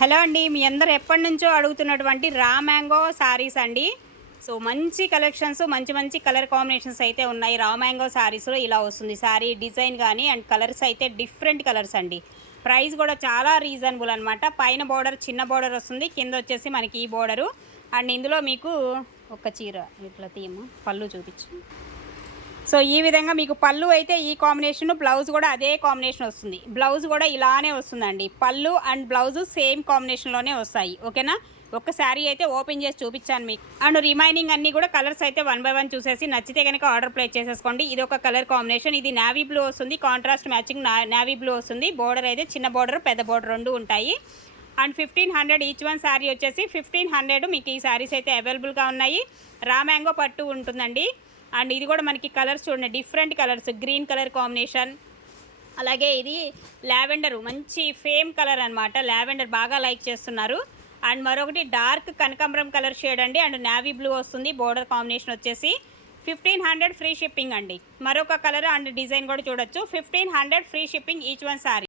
Hello అండి, మీ అందరు ఎప్పటి నుంచో అడుగుతున్నటువంటి రా మ్యాంగో శారీస్ అండి. సో మంచి కలెక్షన్స్, మంచి మంచి కలర్ కాంబినేషన్స్ అయితే ఉన్నాయి. రా మ్యాంగో శారీస్లో ఇలా వస్తుంది శారీ డిజైన్ కానీ, అండ్ కలర్స్ అయితే డిఫరెంట్ కలర్స్ అండి. ప్రైస్ కూడా చాలా రీజనబుల్ అనమాట. పైన బోర్డర్ చిన్న బోర్డర్ వస్తుంది, కింద వచ్చేసి మనకి ఈ బోర్డరు. అండ్ ఇందులో మీకు ఒక చీర ఇట్లా తీయము, పళ్ళు చూపించు. సో ఈ విధంగా మీకు పళ్ళు అయితే ఈ కాంబినేషన్, బ్లౌజ్ కూడా అదే కాంబినేషన్ వస్తుంది. బ్లౌజ్ కూడా ఇలానే వస్తుందండి. పళ్ళు అండ్ బ్లౌజ్ సేమ్ కాంబినేషన్లోనే వస్తాయి. ఓకేనా, ఒక శారీ అయితే ఓపెన్ చేసి చూపించాను మీకు. అండ్ రిమైనింగ్ అన్నీ కూడా కలర్స్ అయితే 1 by 1 చూసేసి నచ్చితే కనుక ఆర్డర్ ప్లేస్ చేసేసుకోండి. ఇది ఒక కలర్ కాంబినేషన్, ఇది నావీ బ్లూ వస్తుంది, కాంట్రాస్ట్ మ్యాచింగ్ నావీ బ్లూ వస్తుంది. బోర్డర్ అయితే చిన్న బోర్డర్, పెద్ద బోర్డర్ రెండు ఉంటాయి. అండ్ 1500 ఈచ్ వన్ శారీ వచ్చేసి 1500 మీకు ఈ శారీస్ అయితే అవైలబుల్గా ఉన్నాయి. రా మ్యాంగో పట్టు ఉంటుందండి. అండ్ ఇది కూడా మనకి కలర్స్ చూడండి, different colours, green colour combination, అలాగే ఇది లావెండర్, మంచి ఫేమ్ కలర్ అనమాట. లావెండర్ బాగా లైక్ చేస్తున్నారు. అండ్ మరొకటి డార్క్ కనకాంబరం కలర్ షేడ్ అండి. అండ్ నావీ బ్లూ వస్తుంది. బోర్డర్ కాంబినేషన్ వచ్చేసి 1500 ఫ్రీ షిప్పింగ్ అండి. మరొక కలర్ అండ్ డిజైన్ కూడా చూడొచ్చు. 1500 free shipping each one sari.